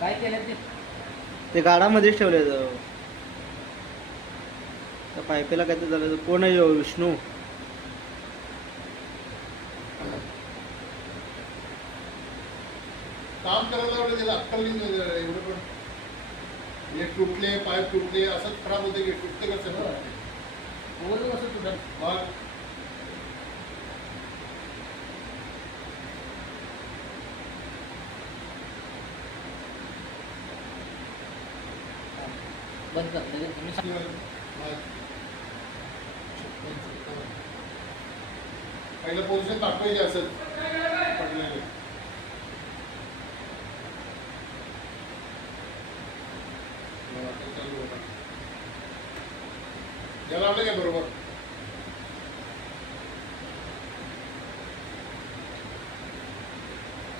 काय केलं ते गाडामध्येच ठेवले त्या पायपेला काय ते झालं. कोण आहे ह्यो? विष्णू. काम करायला एवढं त्याला अक्कल नाही एवढं पण. हे तुटले पाईप तुटले असंच खराब होते की तुटते कसं ओरडून कसं तुझं मग बंद कर लगेच तुम्ही पहिलं पोझिशन दाखवायचे असत पडलेले. याला आवडलं काय बरोबर